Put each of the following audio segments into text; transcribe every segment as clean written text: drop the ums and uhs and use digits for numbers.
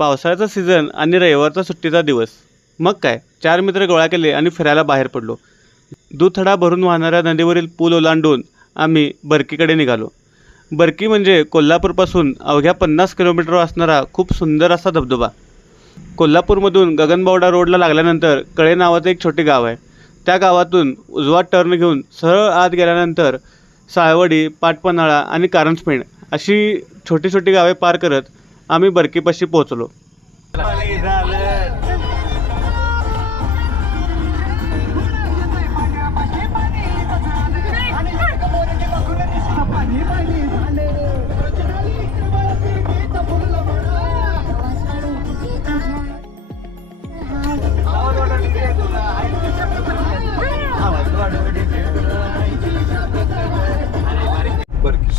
पावसाळ्याचा season आणि रविवारचा सुट्टीचा दिवस. मग काय, 4 मित्र गोळा केले आणि फिरायला बाहेर पडलो. दुथडा भरून वाहणाऱ्या नदीवरील पूल ओलांडून आम्ही बरकीकडे निघालो. बरकी म्हणजे कोल्हापूरपासून अवघ्या 50 किलोमीटरवर असणारा खूप सुंदर असा धबधबा. कोल्हापूरमधून गगनबावडा रोडला लागल्यानंतर कळे नावाचं एक छोटे गाव आहे. त्या गावातून उजवा टर्न घेऊन सरळ आत गेल्यानंतर साळवडी, पाटपन्हाळा आणि कारंजपेंड अशी छोटी छोटी गावे पार करत आम्ही बरकीपाशी पोहोचलो.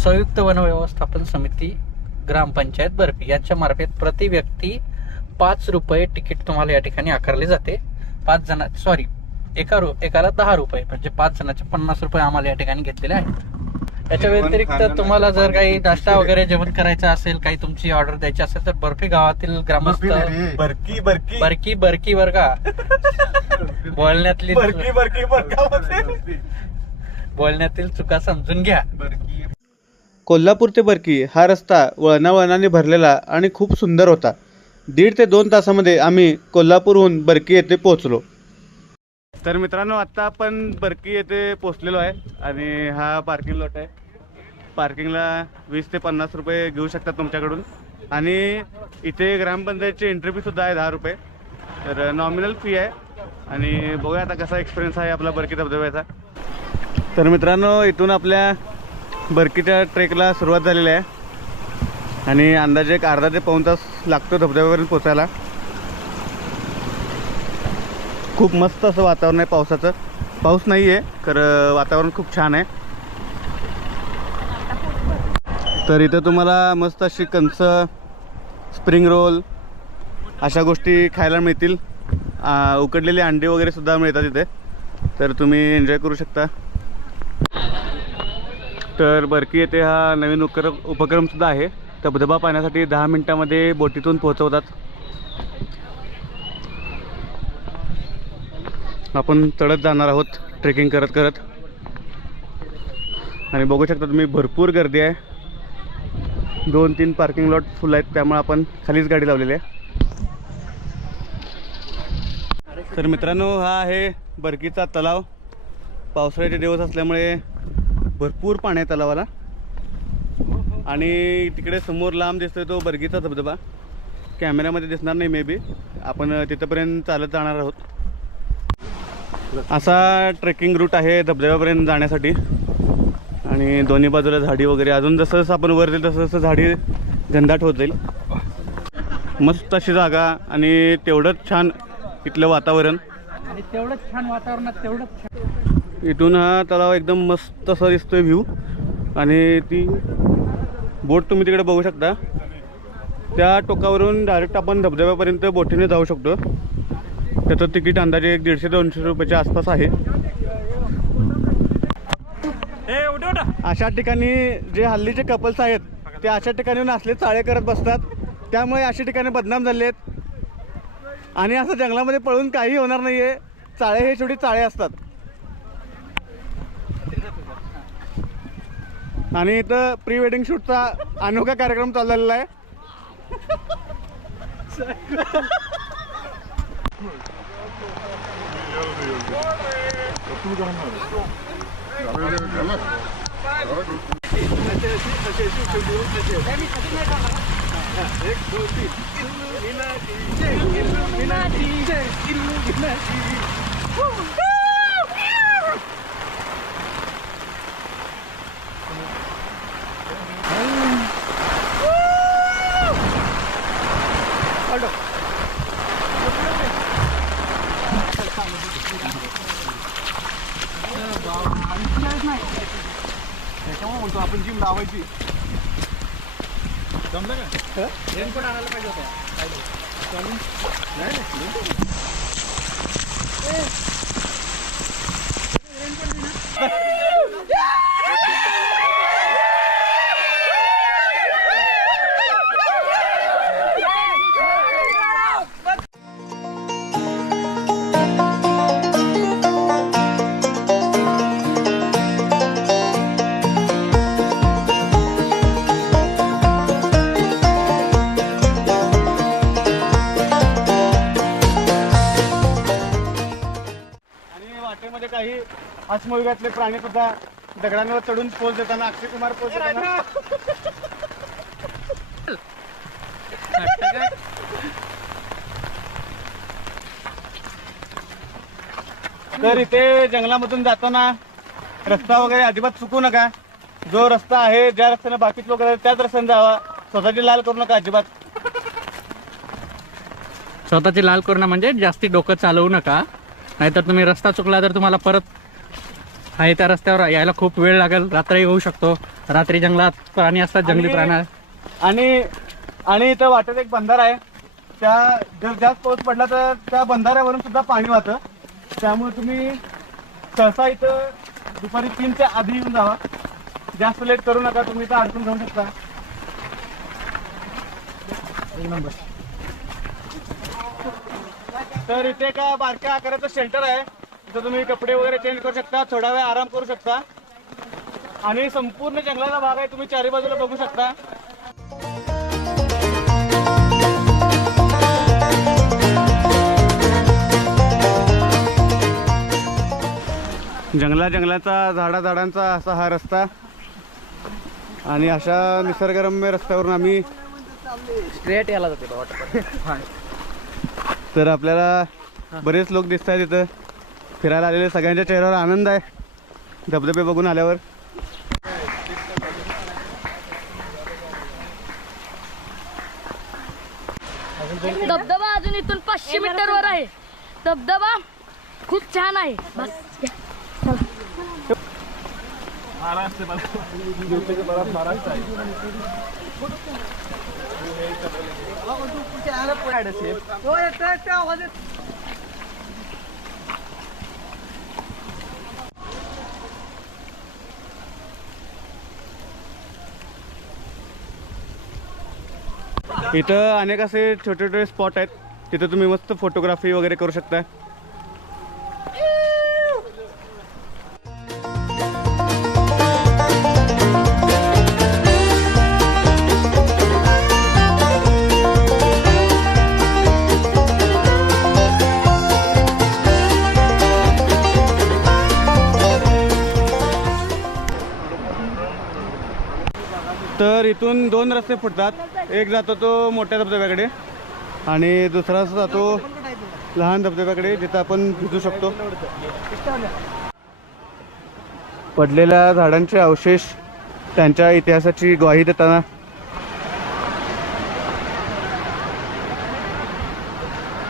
संयुक्त वन व्यवस्थापन समिती ग्रामपंचायत बर्फी यांच्या मार्फत प्रति व्यक्ती 5 रुपये तिकीट तुम्हाला या ठिकाणी आकारले जाते. 5 जण एकाला 10 रुपये म्हणजे 5 जणांचे 50 रुपये आम्हाला या ठिकाणी घेतलेले आहेत. याच्या व्यतिरिक्त तुम्हाला जर काही नाश्ता वगैरे जेवण करायचं असेल, काही तुमची ऑर्डर द्यायची असेल तर बर्फी गावातील ग्रामस्थ बरकी वर्गा बोलण्यातील चुका समजून घ्या. कोल्हापूर ते बरकी हा रस्ता वळणावळणाने भरलेला आणि खूप सुंदर होता. 1.5 ते 2 तासामध्ये आम्ही कोल्हापूरहून बरकी येथे पोहोचलो. तर मित्रांनो, आत्ता आपण बरकी येथे पोहोचलेलो आहे आणि हा पार्किंग लॉट आहे. पार्किंगला 20 ते 50 रुपये घेऊ शकतात तुमच्याकडून आणि इथे ग्रामपंचायतची एंट्री फीसुद्धा आहे 10 रुपये. तर नॉमिनल फी आहे आणि बघूया आता कसा एक्सपिरियन्स आहे आपला बरकी धबधब्याचा. तर मित्रांनो, इथून आपल्या बरकीच्या ट्रेकला सुरुवात झालेली आहे आणि अंदाजे एक अर्धा ते पाऊण तास लागतो धबधब्यापर्यंत पोचायला. खूप मस्त असं वातावरण आहे पावसाचं. पाऊस नाही आहे खरं, वातावरण खूप छान आहे. तर इथं तुम्हाला मस्त अशी कंच, स्प्रिंग रोल अशा गोष्टी खायला मिळतील. उकडलेली अंडी वगैरे सुद्धा मिळतात इथे, तर तुम्ही एन्जॉय करू शकता. तर बरकी येथे हा नवीन उपक्रमसुद्धा आहे. धबधबा पाहण्यासाठी 10 मिनिटांमध्ये बोटीतून पोहोचवतात. आपण चढत जाणार आहोत ट्रेकिंग करत करत आणि बघू शकता तुम्ही भरपूर गर्दी आहे. 2-3 पार्किंग लॉट फुल आहेत, त्यामुळे आपण खालीच गाडी लावलेली आहे. तर मित्रांनो, हा आहे बरकीचा तलाव. पावसाळ्याचे दिवस असल्यामुळे भरपूर पाणी आहे तलावाला आणि तिकडे समोर लांब दिसतोय तो बरकीचा धबधबा. कॅमेऱ्यामध्ये दिसणार नाही मे बी. आपण तिथंपर्यंत चालत जाणार आहोत. असा ट्रेकिंग रूट आहे धबधब्यापर्यंत जाण्यासाठी आणि दोन्ही बाजूला झाडी वगैरे. अजून जसं जसं आपण वर जाईल तसं तसं झाडी घनदाट होत जाईल. मस्त अशी जागा आणि तेवढंच छान इथलं वातावरण. आणि तेवढंच छान वातावरणात तेवढंच छान. इथून हा तलाव एकदम मस्त असा दिसतोय व्ह्यू आणि ती बोट तुम्ही तिकडे बघू शकता. त्या टोकावरून डायरेक्ट आपण धबधब्यापर्यंत बोटीने जाऊ शकतो. त्याचं तिकीट अंदाजे 150 ते 200 रुपयाच्या आसपास आहे. अशा ठिकाणी जे हल्लीचे कपल्स आहेत ते अशा ठिकाणी असले चाळे करत बसतात, त्यामुळे अशा ठिकाणी बदनाम झाले आहेत. आणि असं जंगलामध्ये पळून काही होणार नाही आहे. चाळे हे शेवटी चाळे असतात. आणि इथं प्री वेडिंग शूटचा अनोखा कार्यक्रम चाललेला आहे. त्याच्यामुळे म्हणतो आपण जिम लावायची. जमलं का? रेनकोट आणायला पाहिजे होता. काही अश्मयुगातले प्राणी सुद्धा दगडांवर चढून पोच देताना, अक्षय कुमार पोच देताना. तर इथे जंगलामधून जाताना रस्ता वगैरे अजिबात चुकू नका. जो रस्ता आहे, ज्या रस्त्याने बाकीचे लोक जातात त्याच रस्त्याने जावा. स्वतःची लाल करू नका अजिबात. स्वतःची लाल करू नका म्हणजे जास्ती डोकं चालवू नका, नाहीतर तुम्ही रस्ता चुकला तर तुम्हाला परत आहे त्या रस्त्यावर यायला खूप वेळ लागेल. रात्री होऊ शकतो. रात्री जंगलात प्राणी असतात, जंगली प्राणी. आणि इथं वाटेत एक बंधारा आहे. त्या जर जास्त पाऊस पडला तर त्या बंधाऱ्यावरून सुद्धा पाणी वाहतं. त्यामुळे तुम्ही सहसा इथं दुपारी 3च्या आधी येऊन जावा. जास्त लेट करू नका, तुम्ही इथं अडकून जाऊ शकता. तर इथे एका बारक्या आकाराचं शेल्टर आहे. तिथं तुम्ही कपडे वगैरे चेंज करू शकता, थोडा वेळ आराम करू शकता. आणि संपूर्ण जंगलाचा भाग आहे, तुम्ही चारी बाजूला बघू शकता. जंगलाचा झाडांचा असा हा रस्ता, आणि अशा निसर्गरम्य रस्त्यावरून आम्ही स्ट्रेट यायला जाते वाटत. तर आपल्याला बरेच लोक दिसत आहेत इथं फिरायला आलेले. सगळ्यांच्या चेहऱ्यावर आनंद आहे धबधबे बघून आल्यावर. धबधबा अजून इथून 500 मीटरवर आहे. धबधबा खूप छान आहे. बस इथं अनेक असे छोटे छोटे स्पॉट आहेत, तिथे तुम्ही मस्त फोटोग्राफी वगैरे करू शकता. तर इथून 2 रस्ते फुटतात. एक जातो तो मोठ्या धबधब्याकडे आणि दुसरा जातो लहान धबधब्याकडे, जिथं आपण भिजू शकतो. पडलेल्या झाडांचे अवशेष त्यांच्या इतिहासाची ग्वाही देताना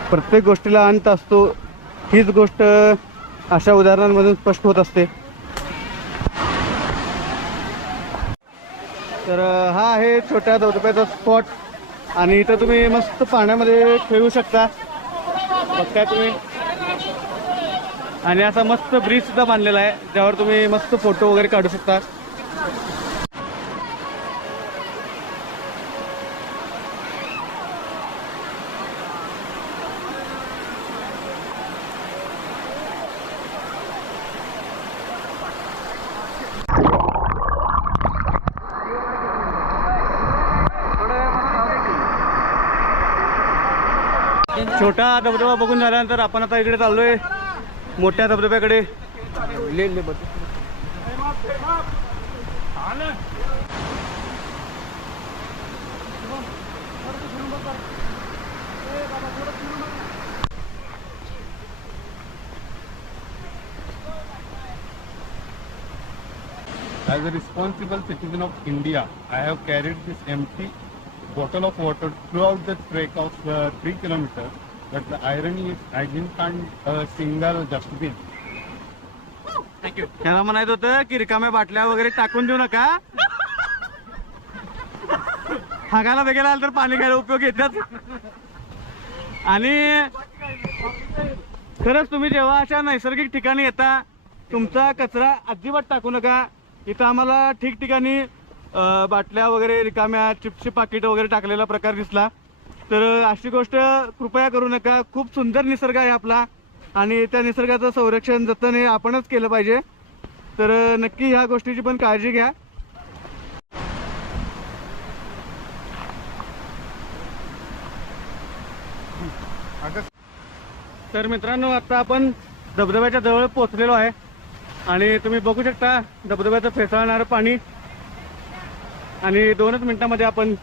प्रत्येक गोष्टीला अंत असतो, हीच गोष्ट अशा उदाहरणांमधून स्पष्ट होत असते. तर हा आहे छोट्या धबधब्याचा स्पॉट, आणि इथं तुम्ही मस्त पाण्यामध्ये खेळू शकता, बघताय तुम्ही. आणि असा मस्त ब्रिज सुद्धा बांधलेला आहे, ज्यावर तुम्ही मस्त फोटो वगैरे काढू शकता. छोटा धबधबा बघून झाल्यानंतर आपण आता इकडे चाललोय मोठ्या धबधब्याकडे. As a responsible citizen of India, I have carried this empty bottle of water throughout the trek of 3 kilometers. But the irony is, I didn't find a single dustbin. Thank you. त्याला म्हणायचं होतं की रिकाम्या बाटल्या वगैरे टाकून देऊ नका, हागायला वगैरे आलं तर पाणी घ्यायला उपयोग येतात. आणि खरंच तुम्ही जेव्हा अशा नैसर्गिक ठिकाणी येता, तुमचा कचरा अजिबात टाकू नका. इथं आम्हाला ठिकठिकाणी बाटल्या वगैरे रिकाम्या, चिप्सचे पाकिट वगैरे टाकलेला प्रकार दिसला. तर अशी गोष्ट कृपया करू नका. खूप सुंदर निसर्ग आहे आपला, आणि त्या निसर्गाचं संरक्षण जतन हे आपणच केलं पाहिजे. तर नक्की ह्या गोष्टीची पण काळजी घ्या. तर मित्रांनो, आता आपण धबधब्याच्या जवळ पोहोचलेलो आहे. आणि तुम्ही बघू शकता धबधब्याचं फेसाळणारं पाणी. आणि 2च मिनिटांमध्ये आपण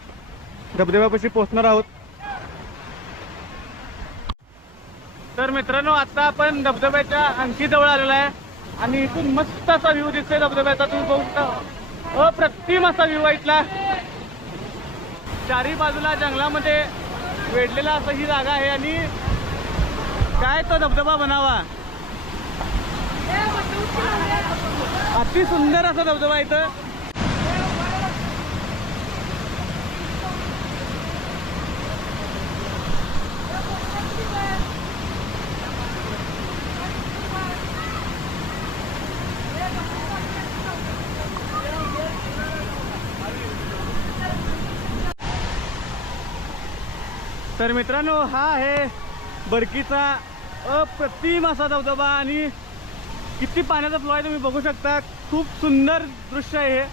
धबधब्यापाशी पोहोचणार आहोत. तर मित्रांनो, आता आपण धबधब्याच्या आणखी जवळ आलेलो आहे आणि इथून मस्त असा व्ह्यू दिसतोय धबधब्याचा. तुम्ही बघू शकता अप्रतिम असा व्ह्यू आहे इथला. चारी बाजूला जंगलामध्ये वेढलेला असं ही जागा आहे आणि काय तो धबधबा बनावा. अति सुंदर असा धबधबा इथं. तर मित्रांनो, हा आहे बरकीचा अप्रतिम असा धबधबा आणि किती पाण्याचा फ्लो आहे तुम्ही बघू शकता. खूप सुंदर दृश्य आहे हे.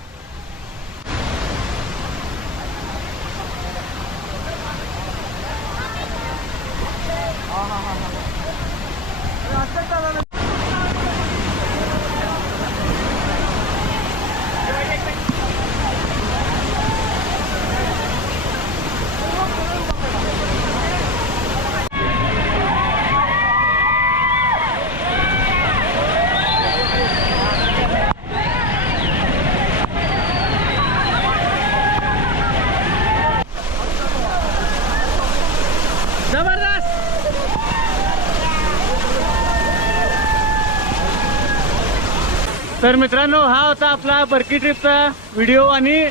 तर मित्रांनो, हा होता आपला बरकी ट्रिपचा व्हिडिओ आणि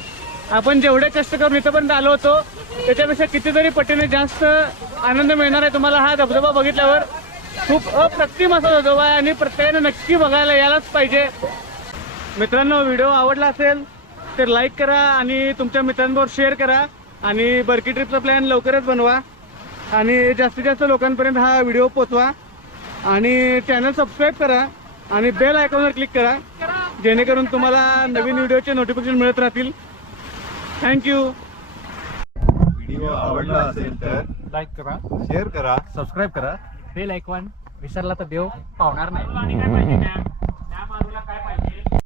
आपण जेवढे कष्ट करून इथपर्यंत आलो होतो त्याच्यापेक्षा कितीतरी पटीने जास्त आनंद मिळणार आहे तुम्हाला हा धबधबा बघितल्यावर. खूप अप्रतिम असा धबधबा आहे आणि प्रत्येकाने नक्की बघायला यायलाच पाहिजे. मित्रांनो, व्हिडिओ आवडला असेल तर लाईक करा आणि तुमच्या मित्रांबरोबर शेअर करा आणि बरकी ट्रिपचा प्लॅन लवकरच बनवा आणि जास्तीत जास्त लोकांपर्यंत हा व्हिडिओ पोचवा आणि चॅनल सबस्क्राईब करा आणि बेल आयकॉनवर क्लिक करा जेणेकरून तुम्हाला नवीन व्हिडिओचे नोटिफिकेशन मिळत राहतील. थँक्यू. व्हिडिओ आवडला असेल तर लाईक करा, शेअर करा. सबस्क्राईब करा, बेल आयकॉन विसरला तर देव पावणार नाही.